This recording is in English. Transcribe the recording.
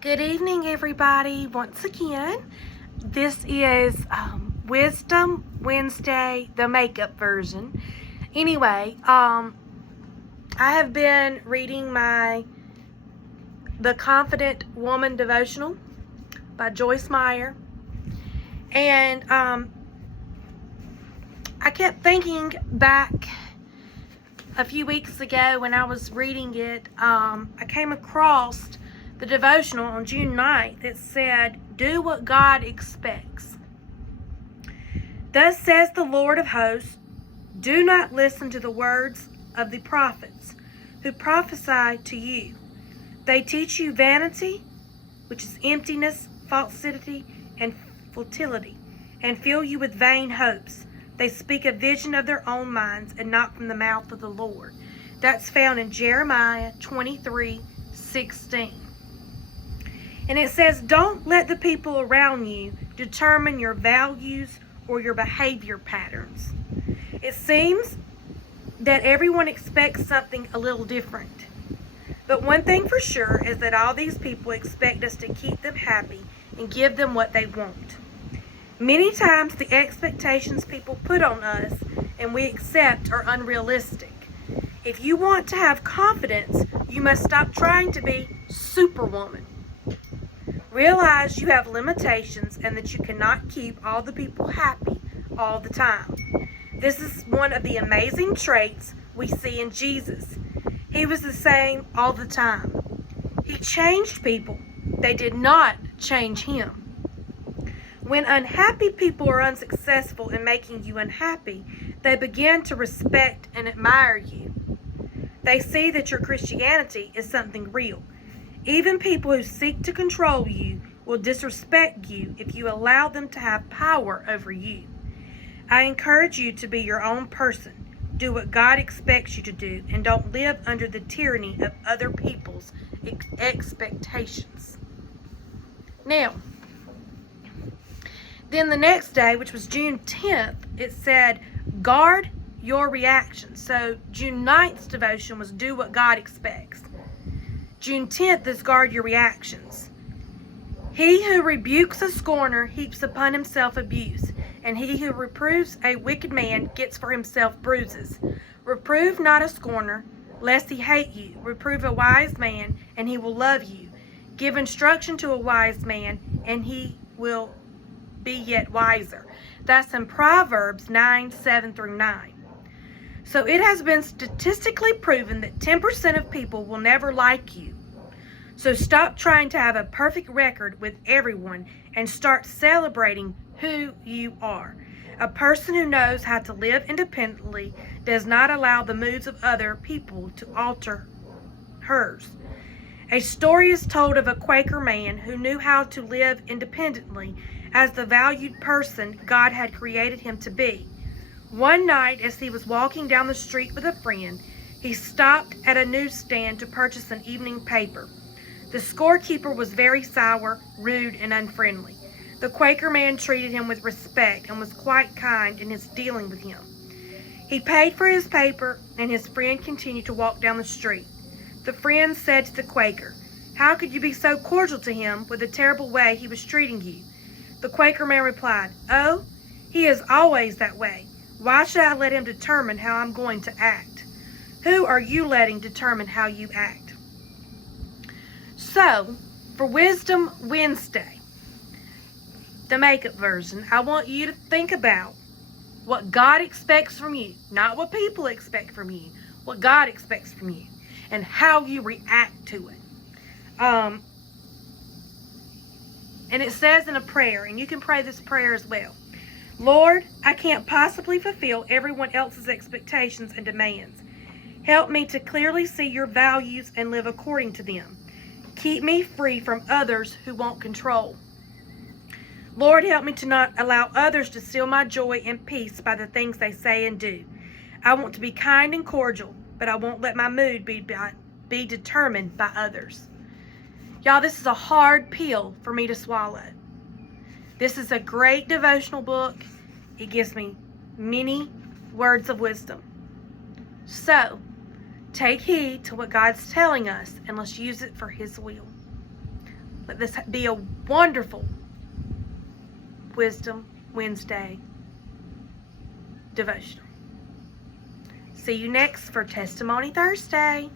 Good evening, everybody. Once again, this is Wisdom Wednesday, the makeup version. Anyway, I have been reading The Confident Woman devotional by Joyce Meyer, and I kept thinking back a few weeks ago when I was reading it. I came across the devotional on June 9th that said, "Do what God expects. Thus says the Lord of hosts, do not listen to the words of the prophets who prophesy to you. They teach you vanity, which is emptiness, falsity, and futility, and fill you with vain hopes. They speak a vision of their own minds and not from the mouth of the Lord." That's found in Jeremiah 23:16. And it says, don't let the people around you determine your values or your behavior patterns. It seems that everyone expects something a little different. But one thing for sure is that all these people expect us to keep them happy and give them what they want. Many times the expectations people put on us and we accept are unrealistic. If you want to have confidence, you must stop trying to be Superwoman. Realize you have limitations and that you cannot keep all the people happy all the time. This is one of the amazing traits we see in Jesus. He was the same all the time. He changed people. They did not change him. When unhappy people are unsuccessful in making you unhappy, they begin to respect and admire you. They see that your Christianity is something real. Even people who seek to control you will disrespect you if you allow them to have power over you. I encourage you to be your own person. Do what God expects you to do and don't live under the tyranny of other people's expectations. Now, then the next day, which was June 10th, it said, guard your reactions. So June 9th's devotion was do what God expects. June 10th is guard your reactions. He who rebukes a scorner heaps upon himself abuse, and he who reproves a wicked man gets for himself bruises. Reprove not a scorner, lest he hate you. Reprove a wise man, and he will love you. Give instruction to a wise man, and he will be yet wiser. That's in Proverbs 9:7-9. So it has been statistically proven that 10% of people will never like you. So stop trying to have a perfect record with everyone and start celebrating who you are. A person who knows how to live independently does not allow the moods of other people to alter hers. A story is told of a Quaker man who knew how to live independently as the valued person God had created him to be. One night, as he was walking down the street with a friend, he stopped at a newsstand to purchase an evening paper. The scorekeeper was very sour, rude, and unfriendly. The Quaker man treated him with respect and was quite kind in his dealing with him. He paid for his paper, and his friend continued to walk down the street. The friend said to the Quaker, "How could you be so cordial to him with the terrible way he was treating you?" The Quaker man replied, "Oh, he is always that way. Why should I let him determine how I'm going to act? Who are you letting determine how you act?" So, for Wisdom Wednesday, the makeup version, I want you to think about what God expects from you, not what people expect from you, what God expects from you, and how you react to it. And it says in a prayer, and you can pray this prayer as well. Lord, I can't possibly fulfill everyone else's expectations and demands. Help me to clearly see your values and live according to them. Keep me free from others who want control. Lord, help me to not allow others to steal my joy and peace by the things they say and do. I want to be kind and cordial, but I won't let my mood be determined by others. Y'all, this is a hard pill for me to swallow. This is a great devotional book. It gives me many words of wisdom. So, take heed to what God's telling us and let's use it for His will. Let this be a wonderful Wisdom Wednesday devotional. See you next for Testimony Thursday.